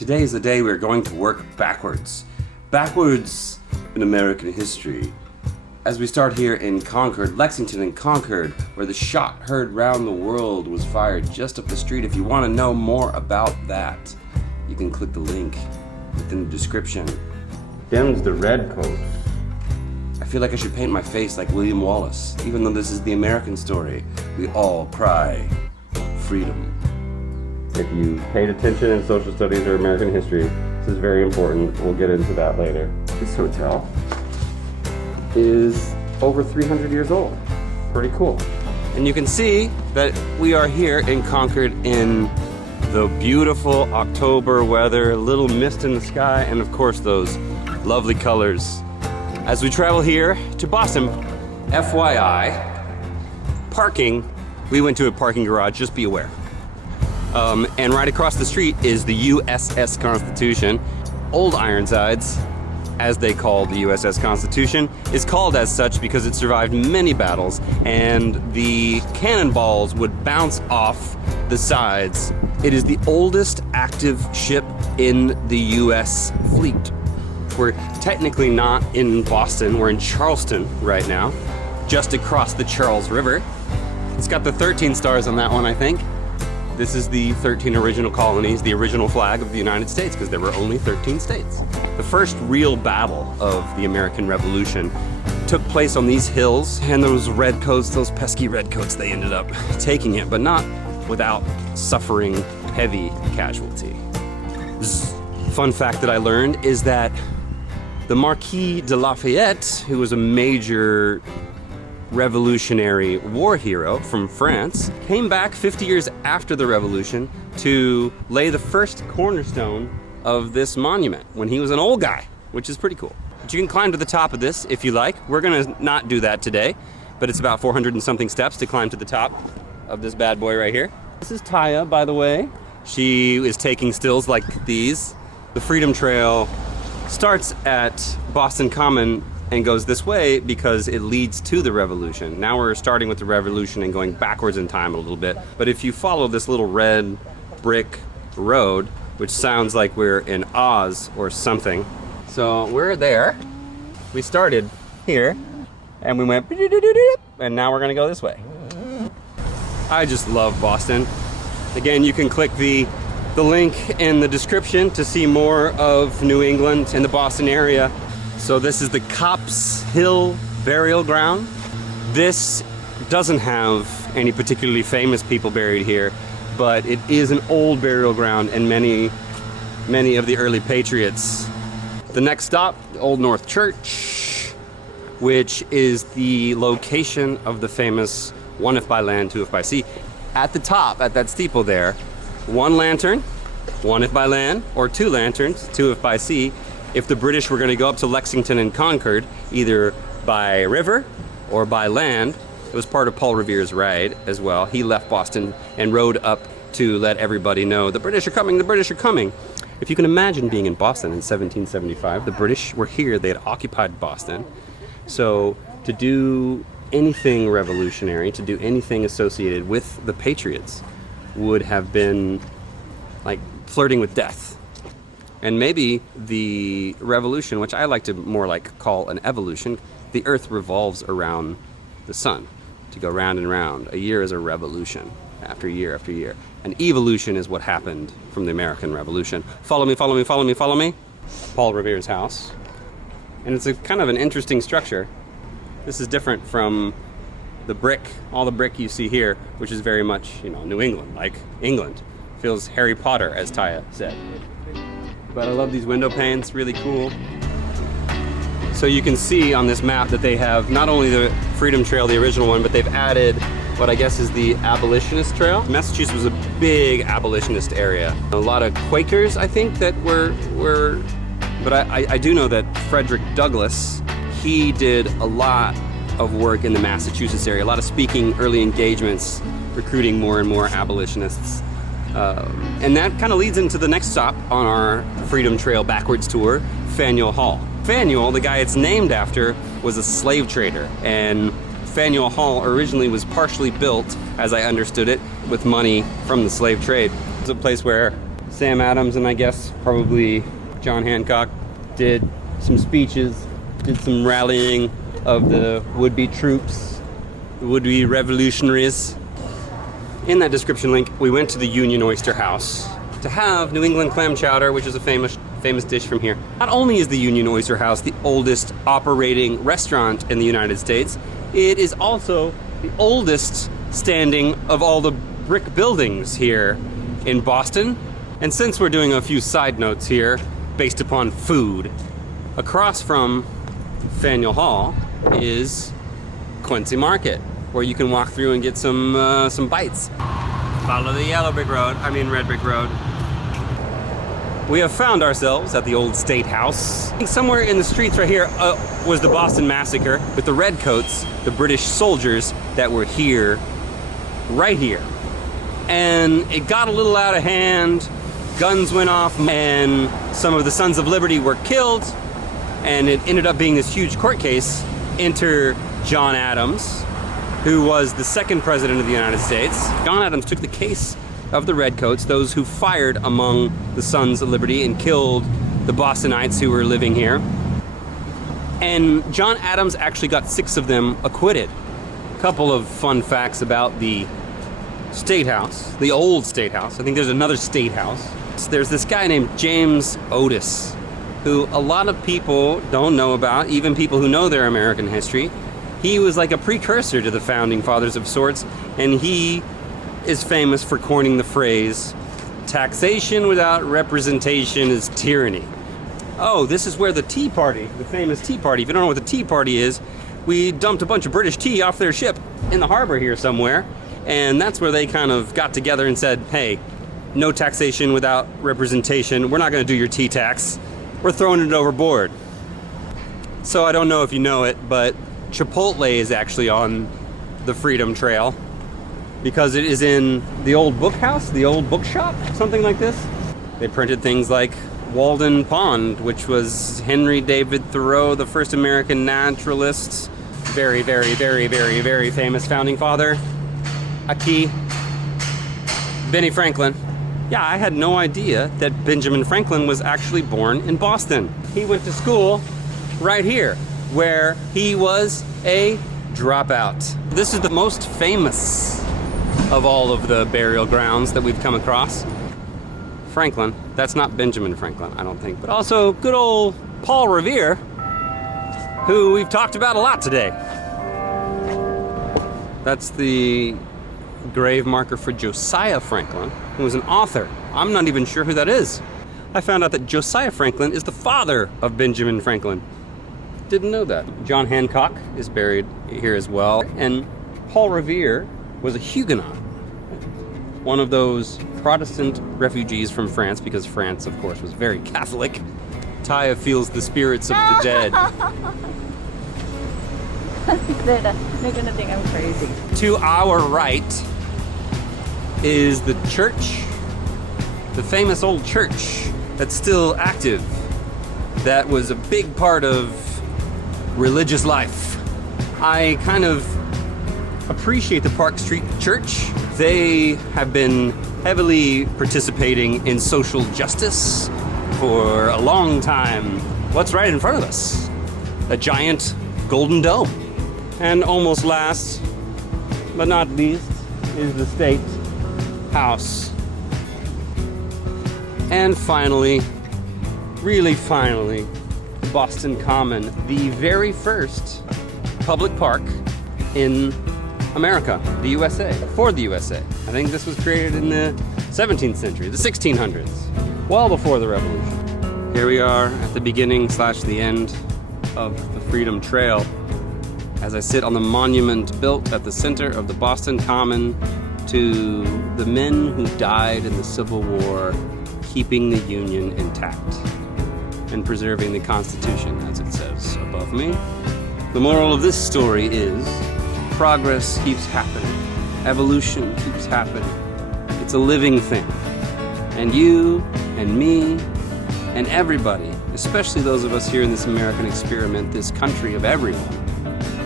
Today is the day we're going to work backwards. Backwards in American history. As we start here in Concord, Lexington and Concord, where the shot heard round the world was fired just up the street. If you want to know more about that, you can click the link within the description. Them's the redcoats. I feel like I should paint my face like William Wallace, even though this is the American story. We all cry freedom. If you paid attention in social studies or American history, this is very important. We'll get into that later. This hotel is over 300 years old. Pretty cool. And you can see that we are here in Concord in the beautiful October weather, a little mist in the sky, and of course those lovely colors. As we travel here to Boston, FYI, parking, we went to a parking garage, just be aware. And right across the street is the USS Constitution. Old Ironsides, as they call the USS Constitution, is called as such because it survived many battles and the cannonballs would bounce off the sides. It is the oldest active ship in the US fleet. We're technically not in Boston, we're in Charleston right now, just across the Charles River. It's got the 13 stars on that one, I think. This is the 13 original colonies, the original flag of the United States, because there were only 13 states. The first real battle of the American Revolution took place on these hills, and those redcoats, those pesky redcoats, they ended up taking it, but not without suffering heavy casualty. Fun fact that I learned is that the Marquis de Lafayette, who was a major Revolutionary war hero from France, came back 50 years after the Revolution to lay the first cornerstone of this monument when he was an old guy, which is pretty cool. But you can climb to the top of this if you like. We're gonna not do that today, but it's about 400 and something steps to climb to the top of this bad boy right here. This is Taya, by the way. She is taking stills like these. The Freedom Trail starts at Boston Common and goes this way because it leads to the Revolution. Now we're starting with the Revolution and going backwards in time a little bit. But if you follow this little red brick road, which sounds like we're in Oz or something. So we're there. We started here and we went, and now we're gonna go this way. I just love Boston. Again, you can click the link in the description to see more of New England and the Boston area. So this is the Copp's Hill Burial Ground. This doesn't have any particularly famous people buried here, but it is an old burial ground and many of the early patriots. The next stop, Old North Church, which is the location of the famous One If by Land, Two If by Sea. At the top, at that steeple there, one lantern, one if by land, or two lanterns, two if by sea, if the British were going to go up to Lexington and Concord, either by river or by land. It was part of Paul Revere's ride as well. He left Boston and rode up to let everybody know, the British are coming, the British are coming. If you can imagine being in Boston in 1775, the British were here, they had occupied Boston. So to do anything revolutionary, to do anything associated with the Patriots would have been like flirting with death. And maybe the revolution, which I like to more like call an evolution, the earth revolves around the sun to go round and round. A year is a revolution after year after year. An evolution is what happened from the American Revolution. Follow me, follow me, follow me, follow me. Paul Revere's house. And it's a kind of an interesting structure. This is different from the brick, all the brick you see here, which is very much, you know, New England, like England. Feels Harry Potter, as Taya said. But I love these window panes, really cool. So you can see on this map that they have not only the Freedom Trail, the original one, but they've added what I guess is the Abolitionist Trail. Massachusetts was a big abolitionist area. A lot of Quakers, I think, that were but I do know that Frederick Douglass, he did a lot of work in the Massachusetts area, a lot of speaking, early engagements, recruiting more and more abolitionists. And that kind of leads into the next stop on our Freedom Trail backwards tour, Faneuil Hall. Faneuil, the guy it's named after, was a slave trader, and Faneuil Hall originally was partially built, as I understood it, with money from the slave trade. It's a place where Sam Adams and I guess probably John Hancock did some speeches, did some rallying of the would-be troops, the would-be revolutionaries. In that description link, we went to the Union Oyster House to have New England clam chowder, which is a famous dish from here. Not only is the Union Oyster House the oldest operating restaurant in the United States, it is also the oldest standing of all the brick buildings here in Boston. And since we're doing a few side notes here based upon food, across from Faneuil Hall is Quincy Market, where you can walk through and get some bites. Follow the red brick road. We have found ourselves at the old State House. Somewhere in the streets right here was the Boston Massacre with the redcoats, the British soldiers that were here, right here. And it got a little out of hand, guns went off, and some of the Sons of Liberty were killed, and it ended up being this huge court case. Enter John Adams, who was the second president of the United States. John Adams took the case of the redcoats, those who fired among the Sons of Liberty and killed the Bostonites who were living here. And John Adams actually got 6 of them acquitted. A couple of fun facts about the State House, the old State House. I think there's another State House. There's this guy named James Otis, who a lot of people don't know about, even people who know their American history. He was like a precursor to the Founding Fathers of sorts, and he is famous for coining the phrase, taxation without representation is tyranny. Oh, this is where the Tea Party, the famous Tea Party, if you don't know what the Tea Party is, we dumped a bunch of British tea off their ship in the harbor here somewhere, and that's where they kind of got together and said, hey, no taxation without representation, we're not going to do your tea tax, we're throwing it overboard. So I don't know if you know it, but Chipotle is actually on the Freedom Trail because it is in the old book house, the old bookshop, something like this. They printed things like Walden Pond, which was Henry David Thoreau, the first American naturalist, very, very, very, very, very famous founding father. Aki, Benny Franklin. Yeah, I had no idea that Benjamin Franklin was actually born in Boston. He went to school right here, where he was a dropout. This is the most famous of all of the burial grounds that we've come across. Franklin, that's not Benjamin Franklin, I don't think, but also good old Paul Revere, who we've talked about a lot today. That's the grave marker for Josiah Franklin, who was an author. I'm not even sure who that is. I found out that Josiah Franklin is the father of Benjamin Franklin. Didn't know that. John Hancock is buried here as well. And Paul Revere was a Huguenot, one of those Protestant refugees from France, because France, of course, was very Catholic. Taya feels the spirits of the dead. They're gonna think I'm crazy. To our right is the church, the famous old church that's still active, that was a big part of religious life. I kind of appreciate the Park Street Church. They have been heavily participating in social justice for a long time. What's right in front of us? A giant golden dome. And almost last, but not least, is the State House. And finally, really finally, Boston Common, the very first public park in America, the USA, for the USA. I think this was created in the 17th century, the 1600s, well before the Revolution. Here we are at the beginning / the end of the Freedom Trail, as I sit on the monument built at the center of the Boston Common to the men who died in the Civil War, keeping the Union intact and preserving the Constitution, as it says above me. The moral of this story is progress keeps happening. Evolution keeps happening. It's a living thing. And you and me and everybody, especially those of us here in this American experiment, this country of everyone,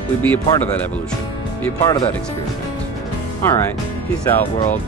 would be a part of that evolution, be a part of that experiment. All right, peace out, world.